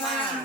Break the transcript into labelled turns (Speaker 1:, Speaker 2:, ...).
Speaker 1: Yeah.